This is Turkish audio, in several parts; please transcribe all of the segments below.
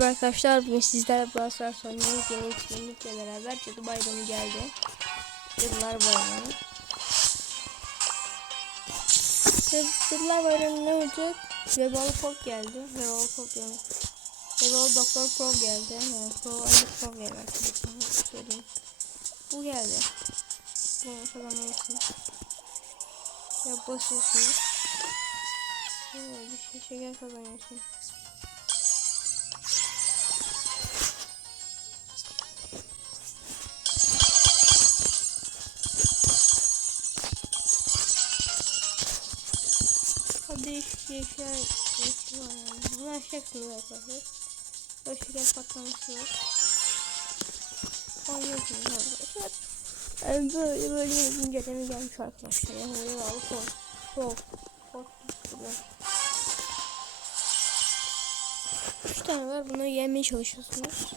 Merhaba arkadaşlar bugün sizlerle Brawl Stars oynuyoruz. Yeni etkinlikle beraber Cadı Bayramı geldi. Cadılar Bayramı. Cadılar Bayramı ne olacak? Vebalı Fok geldi. Vebalı Fok geldi. Vebalı Doktor Pro geldi. Yani Pro Ali Pro geldi arkadaşlar. Söyleyeyim. Bu geldi. Bunu kazanıyorsunuz Ya basıyorsunuz Böyle bir şey şeker kazanıyorsunuz Değişen değişik var yani. Bunu açacaksınız arkadaşlar. Böyle şeker patlaması var. Oynuyorsunuz arkadaşlar. Yani böyle böyle bir güncelleme gelmiş arkadaşlar. Yani böyle alıp sol. Sol. Sol. Üç tane var. Bunları yemeye çalışıyorsunuz. Ki.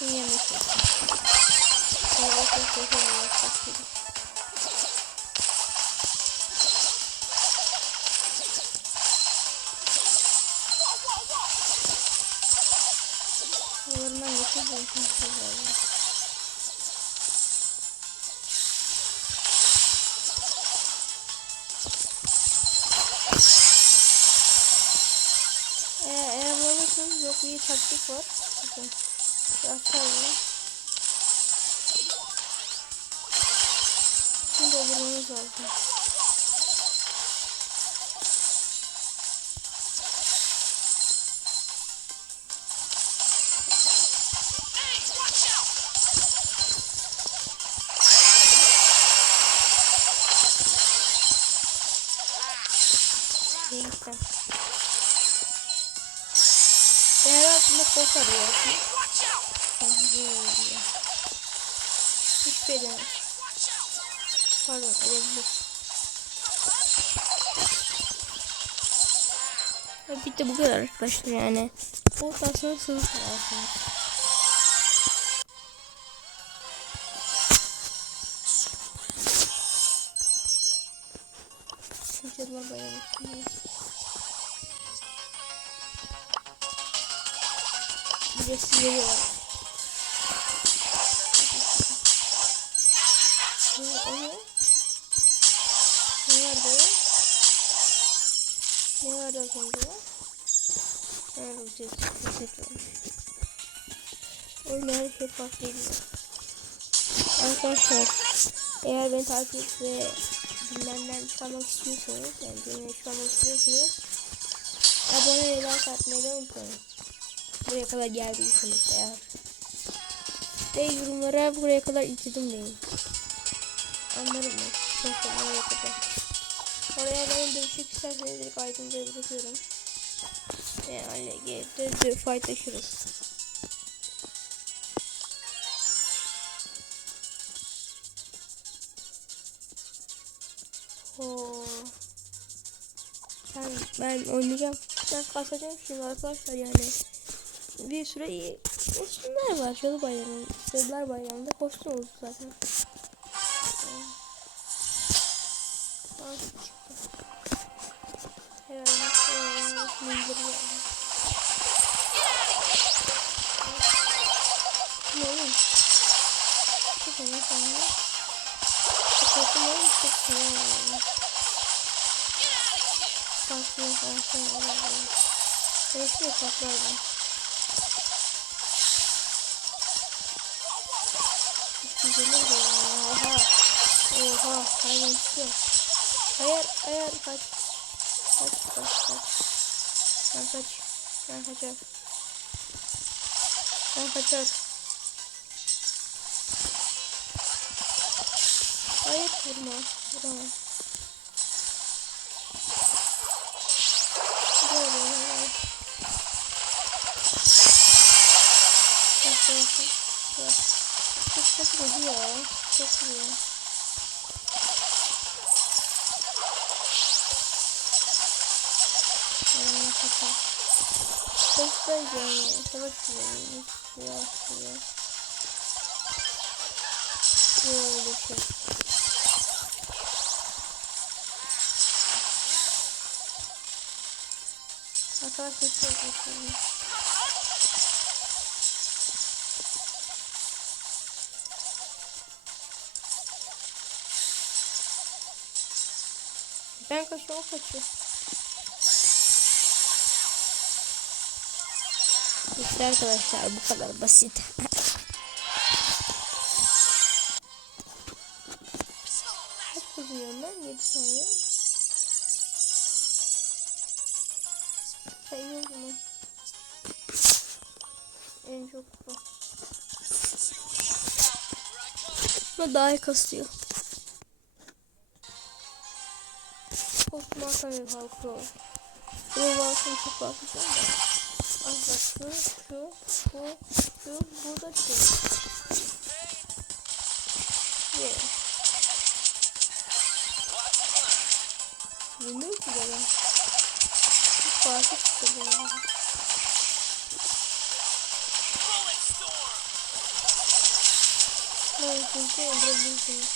Bunu yemeye çalışıyorsunuz. Allah'a çok çok iyi taktik var. Bakın. Kaldı. Şimdi doldurmamız lazım. Kok arıyorsun. Böyle. Hiç şey demez. Pardon edebilir. Ya bitti bu kadar arkadaşlar yani. Bu aslında sığır aslında. Cadılar bayramı. Ücretsiz veriyorlar. Ne o ne? Vardı? Ne vardı az önce? Nerede ücretsiz ücret varmış. Oğlum her şey farklıydı. Arkadaşlar eğer beni takip ve bilmemden çıkarmak istiyorsanız yani beni çıkarmak istiyorsanız abone ve like atmayı da unutmayın. Buraya kadar geldiyseniz eğer. Ve yorumlara buraya kadar izledim deyin. Anlarım mı? Neyse oraya kadar. Oraya benim dövüşük isterseniz direkt aydınlığı bırakıyorum. Yani gelip de fightlaşırız. Oo. Ben, ben oynayacağım. Ben kasacağım şimdi arkadaşlar yani. Bir süre iyi. Kostümler var. Şöyle bayramı. Sözler bayramında kostüm oldu zaten. Herhalde. Ee, mindir geldi. Ne oğlum? Çok önemli sana. Çok önemli. Çok önemli. Farklı farklı. Neyse farklı. Hayır. Hayır. Kaç. Kaç. Kaç. Kaç. Ben kaç. Ben kaçar. Ben kaçar. Hayır vurma. Vurma. Böyle böyle. Bak bak bak. Bak. Çok çok hızlı ya. Çok hızlı. Yanına kaçar. Çok da yani. Savaş güvenliği. Yavaş güvenliği. Böyle bir şey. Arkadaşlar çok başarılı. Ben İşte arkadaşlar bu kadar basit. Kaç kazanıyorum ben? 7 tane. Sayıyorum bunu. En çok bu. Ama daha iyi kasıyor. Postmarktan bir bak şu, şu, bu, şu, bu da şu. Yeah. Bilmiyorum ki ben. Çok farklı çıktı bu arada. Evet, çünkü öldürebilirsiniz.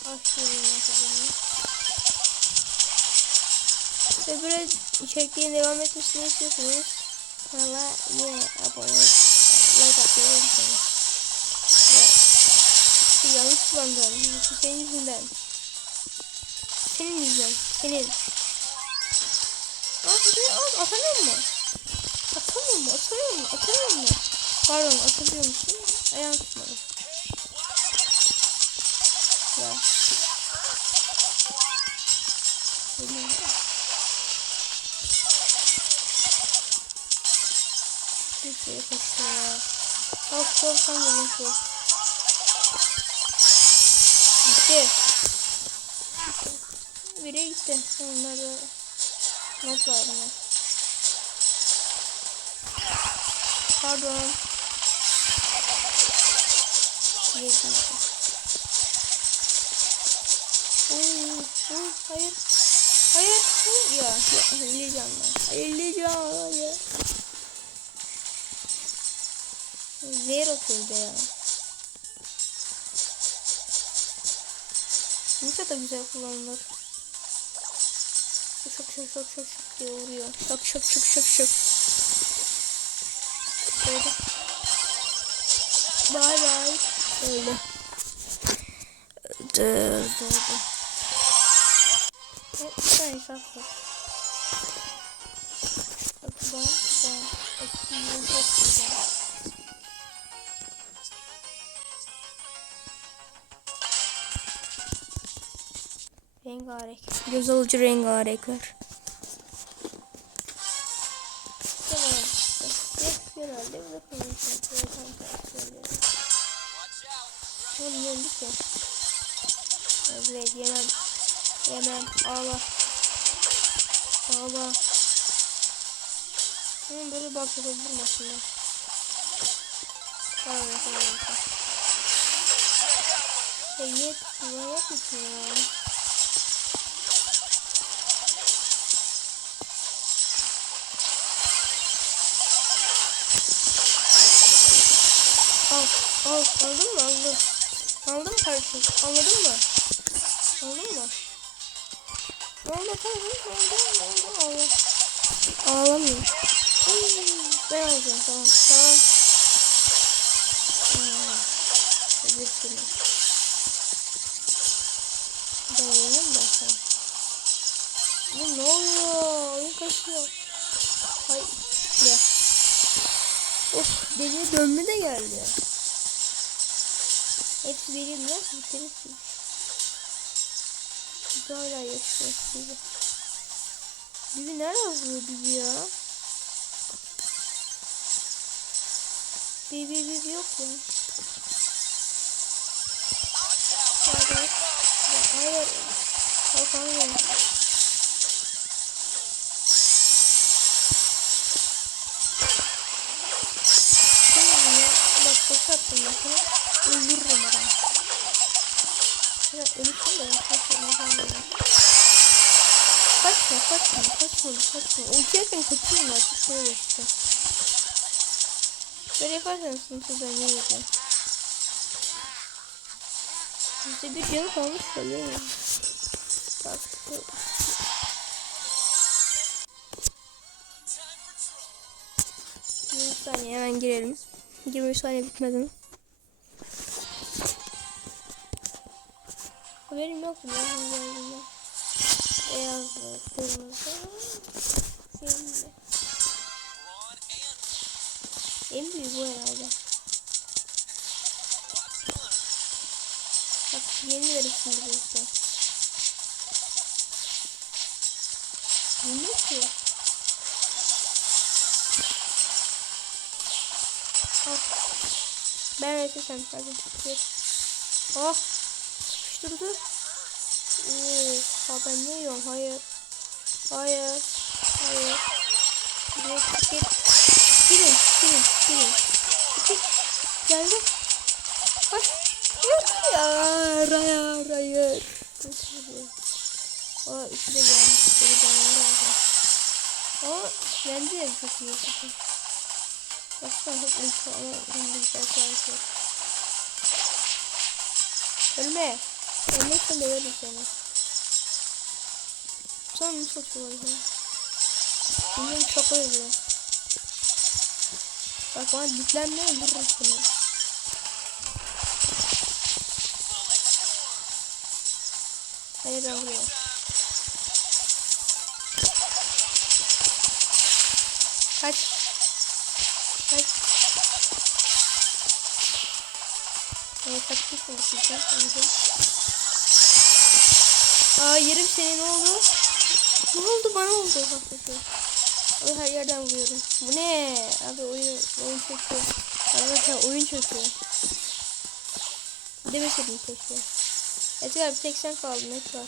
Açıyorum yapacağım. Ve böyle içeriklerin devam etmesini istiyorsanız kanala yine abone ol, like atmayı unutmayın. Ya, yanlış kullandım. Senin yüzünden. Senin yüzünden. Senin. Aa, hadi al, atamıyor mu? Atamıyor mu? Atamıyor mu? Atamıyor mu? Pardon, atabiliyor musun? Ayağım tutmadı. Şey kaçıyor. Al kol sen gelin kol. Gitti. Biri gitti. Onları not lazım. Pardon. Yedim. Uy, uy, hayır. Hayır. Hayır. Ya, ya ben. Hayırlayacağım. Hayır. Zehir atıyordu ya. Nisa da güzel kullanılır. Şok şok şok şok şok diye vuruyor. Şok şok şok şok şok. Böyle. Bye bye. Öyle. Dı dı dı. Evet, bir tane hesap var. Bakıdan, bakıdan. Rengarenk. Göz alıcı rengarenkler. Tamam herhalde tersi oluyor. Oğlum yendik ya. Evet yemem. Yemem. Ağla. Ağla. Hı, böyle bak yapabilirim aslında. Tamam tamam. Ya yet. Manyak mısın ya? Al, aldın mı? Aldım. Aldın kardeşim. Anladın mı? Aldın mı? Aldım, aldım, aldım, aldım, aldım. Ağlamıyor. Ben alacağım, tamam, tamam. Bir sürü. Ben yiyeyim de sen. Bu ne oluyor? Oyun kaçıyor. Hay, ya. Of, deliye dönme de geldi. Hepsi nasıl bitirmişsin? Bibi hala yaşıyor Bibi. Bibi nerede vuruyor Bibi ya? Bibi Bibi yok ya. Ya hayır. Kalkamıyorum. Tamam kaçma kaçma kaçma kaçma uçarken kaçayım çok şey olur işte. Böyle yaparsan sınıfı ben iyi olacağım. Yüzde bir canı kalmış böyle mi? Bak. 20 saniye hemen girelim. 20 saniye bitmeden. Haberim yok mu? Ben. Beyazlı, kırmızı, simli. En büyük bu herhalde. Bak yeni verir şimdi bu işte. Bu ne ki? Al. Ben resesem hadi. Gir. Oh. Sıkıştırdı. Oo, ha ben ne yiyorum? Hayır. Hayır. Hayır. Git. Gidin, gidin, gidin. Git. Geldi. Kaç. Hayır, hayır, hayır, hayır. Aa, üçü de gelmiş. Canları var. Aa, bence de çok iyi. Baksana hep ulti ama şimdi güzel çalışıyor. Ölme. Ölmezsen de ölürüm seni. Sonra nasıl atıyorlar ya? Bilmiyorum şaka ediyor. Bak bana diplenme vururum seni. Hayır ben vuruyorum. Kaç. Kaç. Evet kaçtık mı sizden? Aa yerim seni ne oldu? Ne oldu bana oldu hakikaten. Abi her yerden vuruyorum. Bu ne? Abi oyun oyun çöküyor. Arkadaşlar oyun çöküyor. Demeseydin keşke. Etkar bir tek sen kaldın Etkar.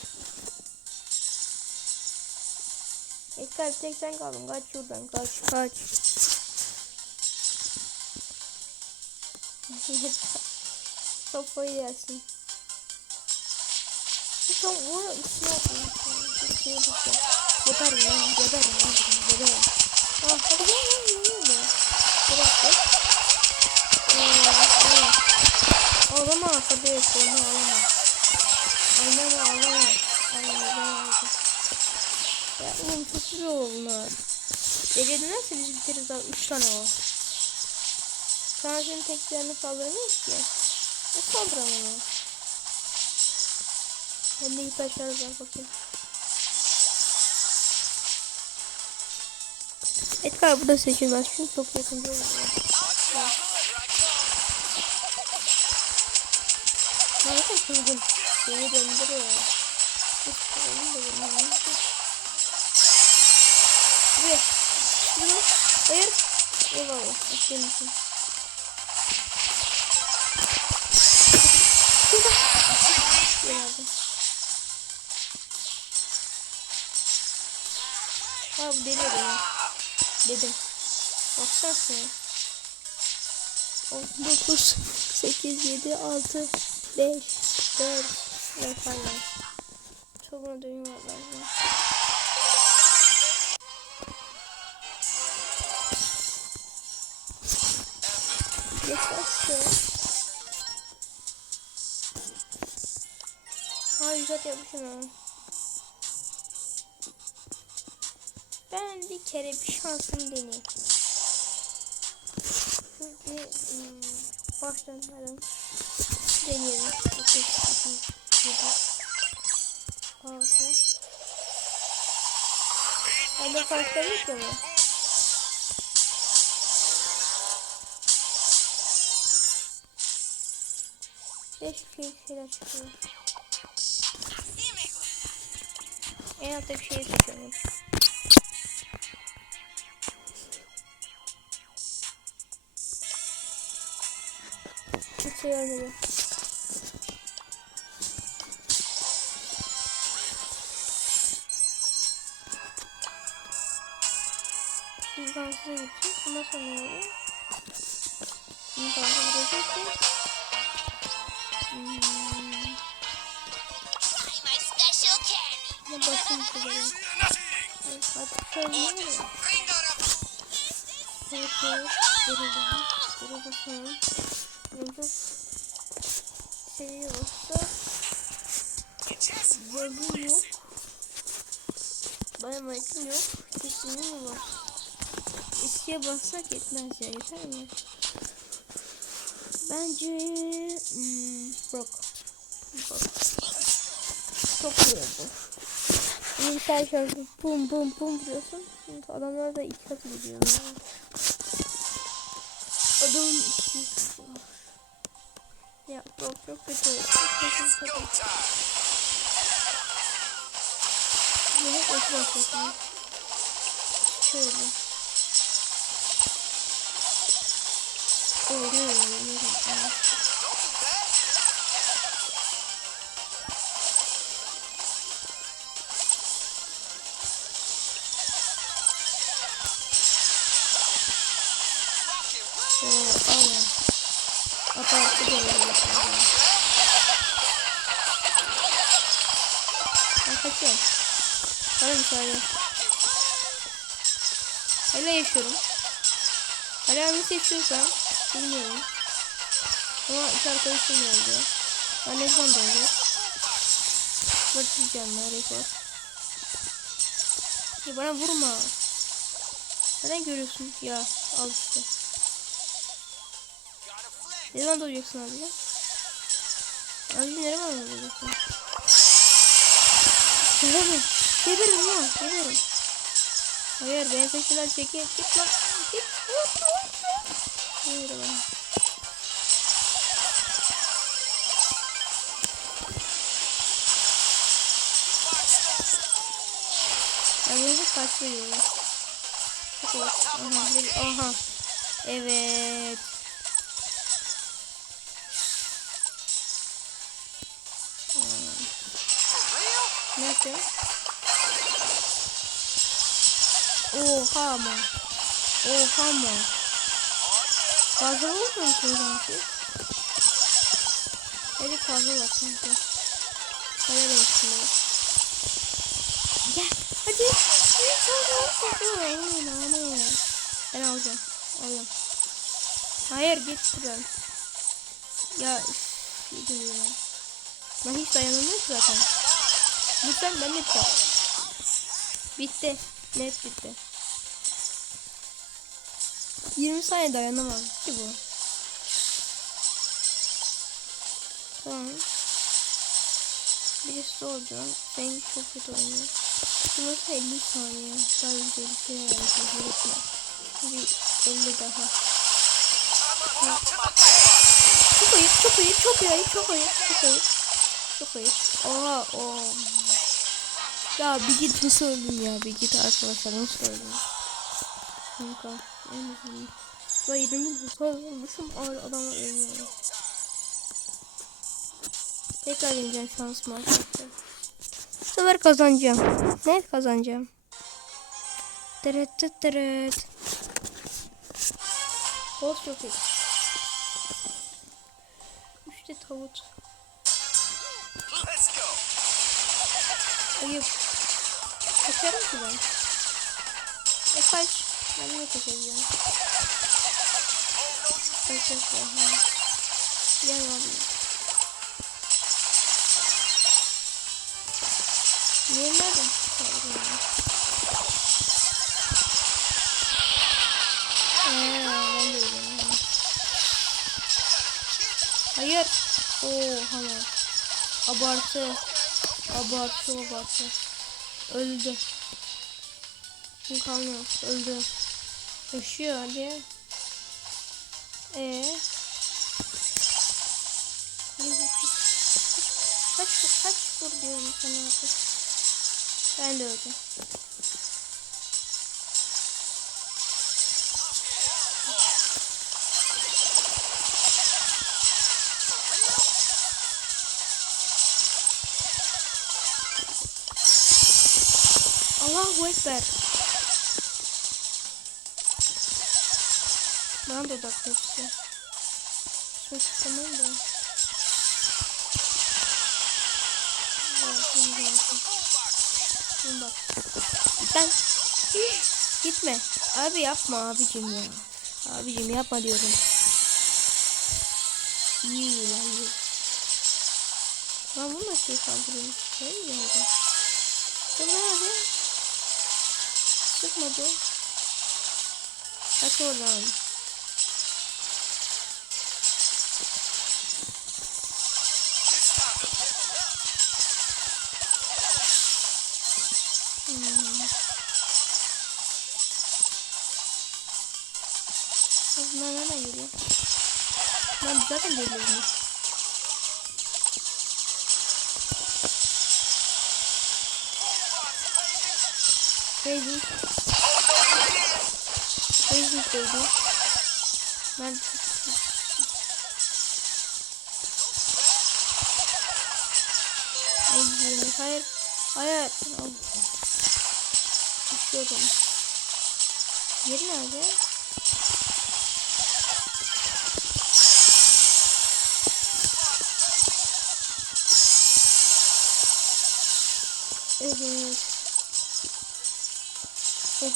Etkar bir tek sen kaldın. Kaç şuradan kaç kaç. Kafayı yersin. Çok vur üstüne atmışsın. Üstüne düşer. Yaparım lan yaparım lan. Ah hadi gel lan ne? Bırak gel. Eee Ağlama tabii seni ağlama. Ağlama ağlama. Ağlama Ya oğlum çok güzel oldu bunlar. Gece dönerse biz biteriz daha 3 tane var. Sana senin teklerini kaldıramayız ki. Ne kaldıramam Hem de ilk aşağıda var bakayım. Etkar burada seçilmez. Çünkü çok yakın değil. Ben zaten kızgın. Beni döndürüyor. Kızgın da benim. Buraya. Şunu. Hayır. Eyvallah. İstemişim. için. Geldi. Ha bu deli benim. Dedim. Baksana şuna. 9, 8, 7, 6, 5, 4 ve falan. Çobuna dönüyorlar lazım. Yaklaştı. Ha güzel yapmışım ha. Ben bir kere bir şansım deneyeyim. Şimdi hmm, baştan hemen deneyelim. 8, 2, 7, 6. Bende farklı yok mu? Değişik şey şeyler çıkıyor. En altta bir şey tutuyorum. Hiç şey olmadı. İmkansıza gideceğiz. Ondan sonra ne oluyor? Gideceğiz. Hmm. My special candy. Ne basın şuraya. Evet, artık şöyle ne oluyor? Evet, evet. Geri bakalım. Geri Burada şey yoksa yazı yok. Bayamakin yok. Kesinliği mi var? İskiye bassak yetmez ya yeter mi? Bence hmm, Brock. Brock. Çok iyi oldu. Bilgisayar şarkı bum bum bum vuruyorsun. Adamlar da iki katı gidiyor. Adamın iki. Ya çok. Çok kötü. Çok kötü. Bunu başlasın. Şöyle. Hala yaşıyorum. Hala nasıl yaşıyorsam bilmiyorum. Ama iki arkadaşım öldü. Ben ne zaman doğacak? Bakacağım ben rekor. Ya bana vurma. Neden görüyorsun? Ya al işte. Ne zaman doğacaksın abi ya? Abi nereye bana doğacaksın? Geberim ya. Geberim. Hayır ben peşinden çekil. Git lan. Git. Hayır bana. Ben bunu kaç veriyorum? Çok iyi. Aha, bir- aha. Evet. Ne Oha ama. Oha ama. Fazla olmuyor musun sanki? Evet fazla var sanki. Kaya renkli. Gel hadi. Ben alacağım. Alıyorum. Hayır git buradan. Ya üf, gidiyorum ben. Hiç dayanamıyorum zaten. Lütfen ben de yapacağım. Bitti. Net bitti. 20 saniye dayanamam ki bu. Tamam. Birisi oldu. Sen çok kötü oynuyor. Burası 50 saniye. Daha güzel bir şey yapmak. Bir 50 daha. Çok ayıp, çok ayıp, çok ayıp, çok ayıp, çok ayıp. Çok ayıp. Oha, oha. Ya bir git nasıl öldüm ya bir git arkadaşlar nasıl öldüm. Kanka azından. Ve 20 hasar olmuşum ağır adamla ölüyorum. Tekrar deneyeceğim şans arkadaşlar. Bu sefer kazanacağım. Net kazanacağım. Tırıt tırıt tırıt. Boss çok iyi. Üçte tavut. Let's go. Ayıp. Kaçarım ki ben. E kaç. Ben? Kaç kaç ya. Gel abi. Niye nerede çıkardın ben de öyleyim. Hayır. Oo hayır. Abartı. Abartı abartı. Öldü. Kalmıyor. Öldü. Yaşıyor hadi. Ee. Kaç kaç vur diyorum sana. Kaç. Ben de öldüm. Allahu Ekber. Bana da odaklı hepsi. Şunu tutamam da. Ben. Gitme. Abi yapma abicim ya. Abicim yapma diyorum. İyi iyi. Ben bununla şey kaldırıyorum. Şey mi geldi? Sıkma abi. Sıkmadı. Kaç oradan. Bunlar nereden geliyor? Ben zaten geliyorum. Crazy. Crazy baby. Ben Ay, hayır. Hayır. Al. Düşüyorum. Yeri nerede?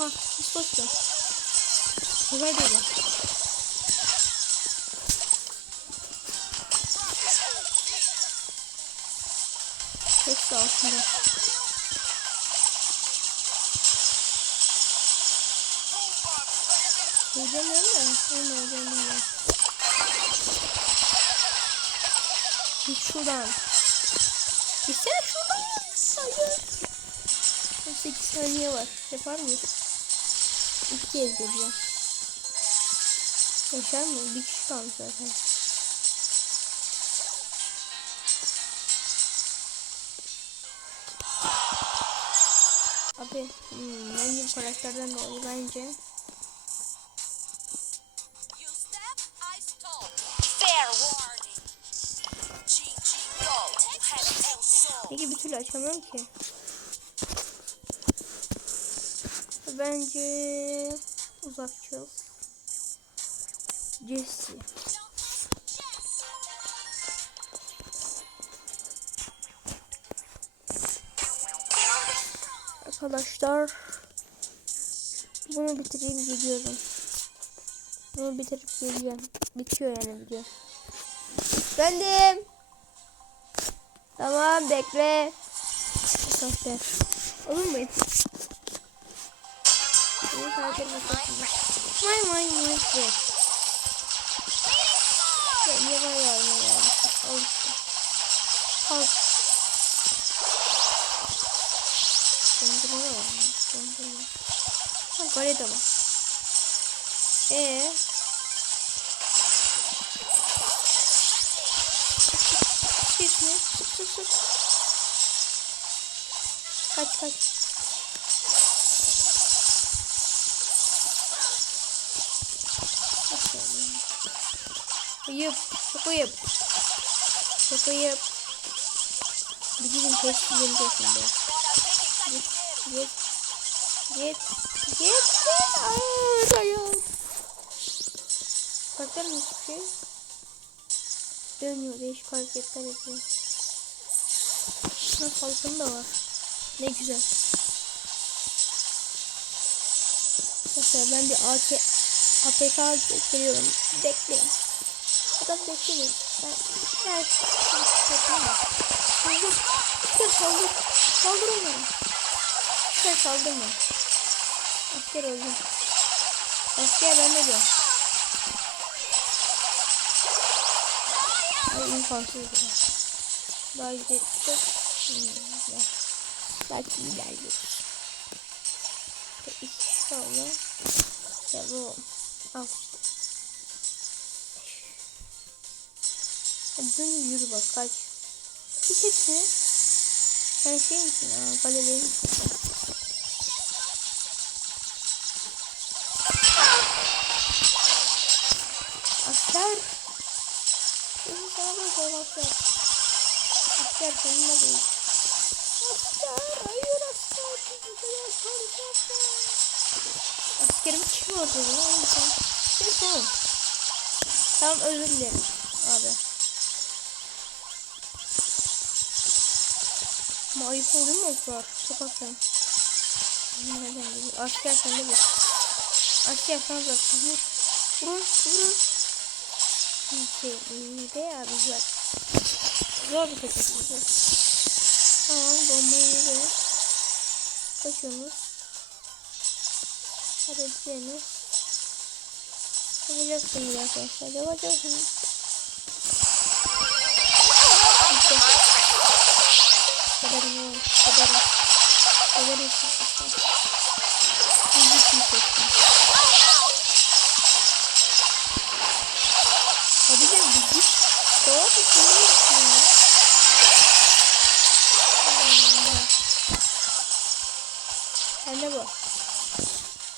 Oha, hiç boştu. Güzel değil. Hepsi altında. Heyecanlıyorum da. Olma heyecanlıyorum. Git şuradan. Gitsene şuradan. Hayır. 18 saniye var. Yapar mıyız? İki kez göreceğim. Yaşar mı? Bir kişi kalmış zaten. Abi hmm, bence bu karakterden dolayı bence. Peki bir türlü açamıyorum ki. Bence uzakçıl. Jesse. Arkadaşlar bunu bitireyim gidiyorum. Bunu bitirip geliyorum. Bitiyor yani video. Efendim. Tamam bekle. Arkadaşlar. Olur mu? Bunu fark etmesiniz. May may may. Evet. Ya niye var ya ne ya? Al işte. Al. Dondurma da var mı? Dondurma. Ha gare de var. Ee. Çık mı? Çık çık çık. Kaç kaç. Ayıp. Çok ayıp. Çok ayıp. Bir gidin testi beni peşinde. Git. Git. Git. Git. Hayır. Hayır. Bakar mısın hiçbir şey? Dönüyor. Değişik hareketler yapıyor. Ha kalkanı da var. Ne güzel. Mesela ben bir AK APK geliyorum. Bekleyin. Adam bekleyin. Ben ben bekleyin. Saldır. Asker saldır. Saldır onları. Asker saldırma. Asker öldü. Asker ben de diyorum. Ay imkansız ya. Daha gidelim. Hmm. Belki ilerliyoruz. İki sonra. Ya bu. Al işte. Dön yürü bak kaç. Hiç hepsini. Sen şey misin? Aa galeri misin? Asker. Şimdi sana da zor asker. Asker sonuna değil. Asker hayır asker. Asker asker. Askerimi kim öldürdü lan oğlum sen? Kimsin oğlum? Tamam özür dilerim abi. Ama ayıp oluyor mu o kadar? Sokaktan. Nereden geliyor? Asker sende bir. Asker sana bırak. Vur. Vurun. Vurun. Şey, de ya güzel. Zor bir köpek. Tamam bombayı yedi. Kaçıyorsunuz. Hadi bitirelim. Yapacaksınız arkadaşlar. Yapacaksınız. Kaderim oğlum. Kaderim. Kaderim. Hızlı için seçtim. Hadi gel bir git. Doğru bir şey yapma ya. Allah. Sen de bu.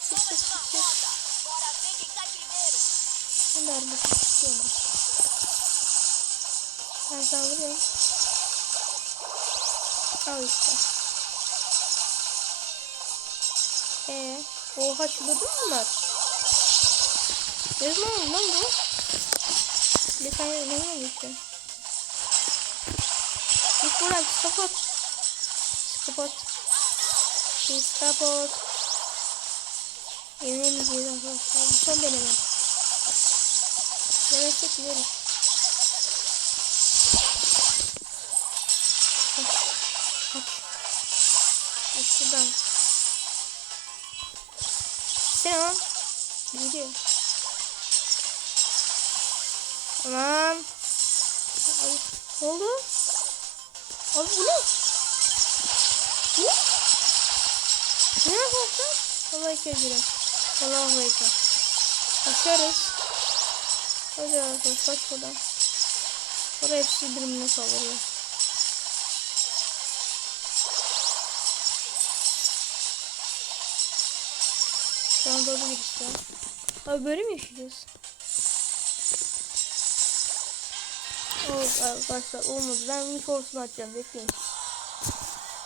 Sık sık sık sık. Bora ver quem cai primeiro. Ben de arabası tutuyorum. Ben sana vuruyorum. Al işte. Ee, oha çıldırdı mı bunlar? Ne zaman lan bu? Bir saniye ne zaman geçti? Git buradan psikopat. Psikopat. Psikopat. Yemeğimizi arkadaşlar. Son deneme. Yemezsek gideriz. Şuradan. Selam. Gidiyor. Tamam. Ay, ne oldu? Abi bu ne? Bu? Ne yapıyorsun? Allah ekber. Allah ekber. Kaçarız. Hadi arkadaş kaç buradan. Oraya hepsi birbirine saldırıyor. An doğru girişte. Abi böyle mi yaşayacağız? Oh, arkadaşlar olmadı. Ben bir açacağım. Bekleyin.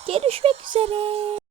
Görüşmek üzere.